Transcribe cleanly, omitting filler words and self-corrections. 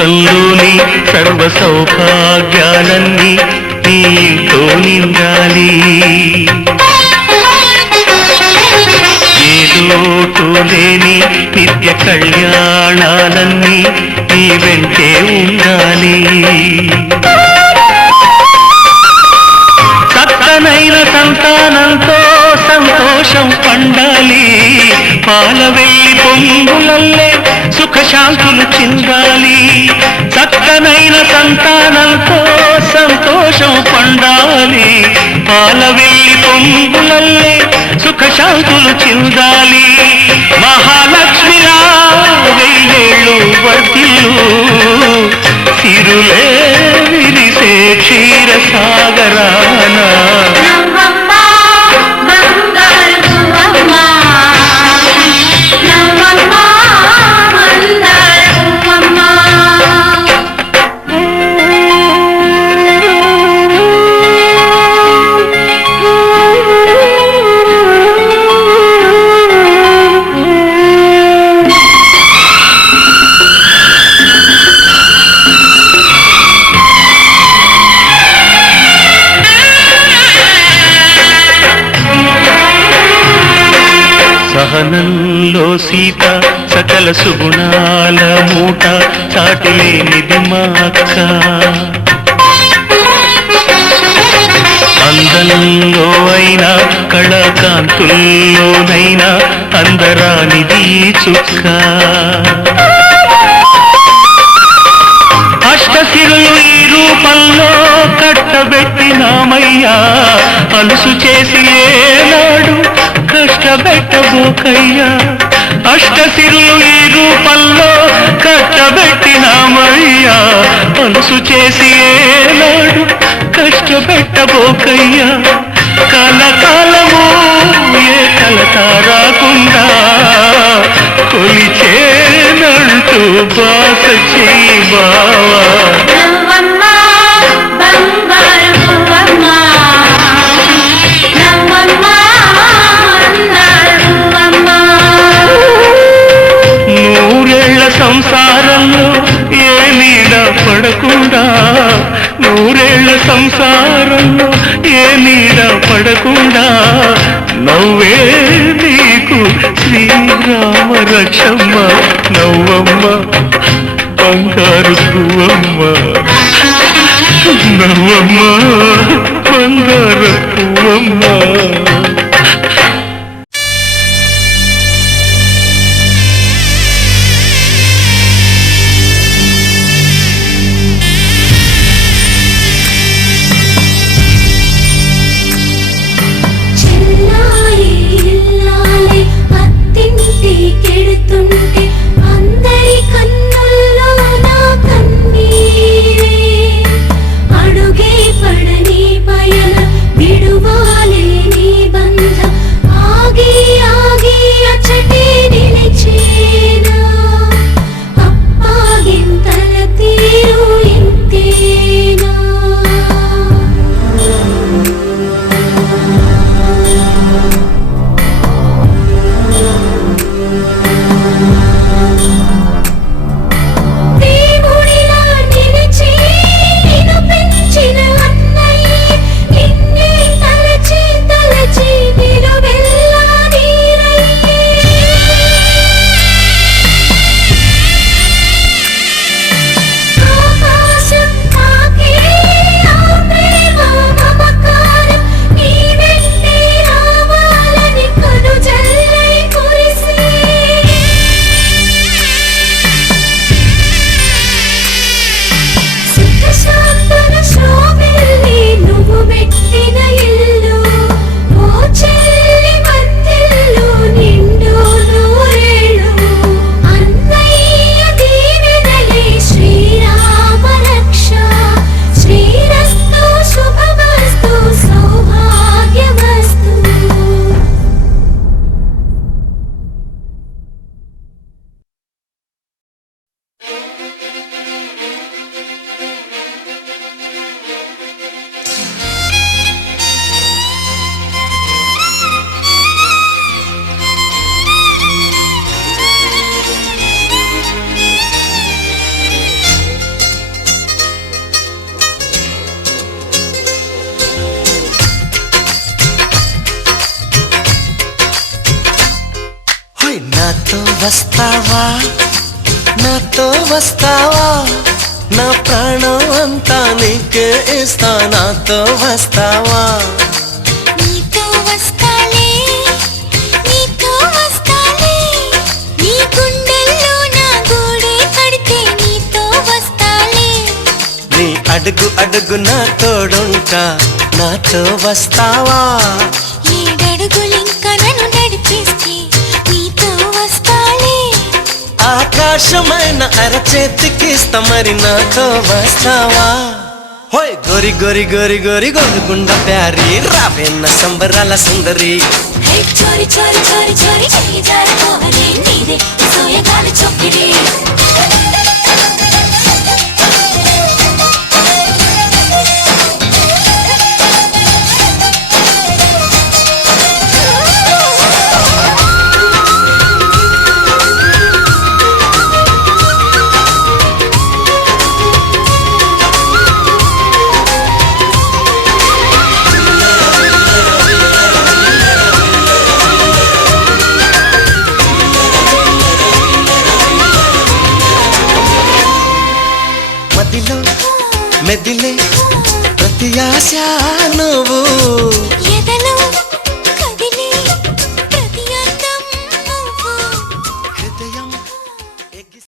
లోకంలోని సర్వ సౌభాగ్యాలన్నీ నీ ఇంట్లో నిండాలి. ఏ లోటు లేని నిత్య కళ్యాణాలన్నీ నీ వెంటే ఉండాలి. చక్కనైన సంతానంతో సంతోషం పండాలి. పాల వెళ్ళి పొంగులల్లే సుఖశాంతులు చిందాలి. చక్కనైన సంతానంతో సంతోషం పండాలి. పాల వెళ్ళి పొంగులల్లే సుఖశాంతులు చిందాలి. మహాలక్ష్మిలా వెయ్యేళ్ళు వర్ధిల్లు, సిరులే విరిసే క్షీరసాగరాన సహనంలో సీత సకల సుగుణాల మూట చాటిలేనిది మా అక్క. అందంలో అయినా కళాకాంతుల్లోనైనా అందరానిది చుక్క. అష్టసిరులు ఈ రూపంలో కట్టబెట్టినామయ్యా, అలుసు చేసి ఏనాడు కష్టపెట్టబోకయ్యా. అష్టసిరులు ఈ రూపంలో కట్టబెట్టినామయ్యా, అలుసు చేసి ఏనాడు కష్టపెట్టబోకయ్యా. కలకాలము ఏ కలత రాకుండా కొలిచేనంటూ బాస చేయి బావా. సంసారంలో ఏ నీడ పడకుండా, నూరేళ్ల సంసారంలో ఏ నీడ పడకుండా నవ్వే నీకు శ్రీరామ రక్షమ్మ. నవ్వమ్మ బంగారు పువ్వమ్మ, నవ్వమ్మ బంగారు పువ్వమ్మ. కెడుతుంటే అందరి కన్నుల్లో నా కన్నీరే, అడుగే పడని పయన విడువాలే నీ వస్తావా నాతో వస్తావా నా ప్రాణం అంతా నీకే ఇస్తా నాతో వస్తావా నీతో వస్తాలే నీతో వస్తాలే నీ గుండెల్లో నా గూడే కడితే నీతో వస్తాలే నీ అడుగు అడుగు నా తోడుంటా నాతో వస్తావా ఏడడుగులింకా నన్ను నడిపిస్తే నీతో వస్తాలే ఆకాశమైన అరచేతికిస్తా మరి నాతో వస్తావా హోయ్ గోరి గోరి గోరి గోరి గోరుగుండ ప్యారి రావేన్న సంబరాల సుందరి హే చోరి చోరి చోరి చోరి చెయ్యి జారిపోవలే నీదే సోయగాల చొక్కిడి మదిలో మెదిలే ప్రతి ఆశ నువ్వు ఎదలో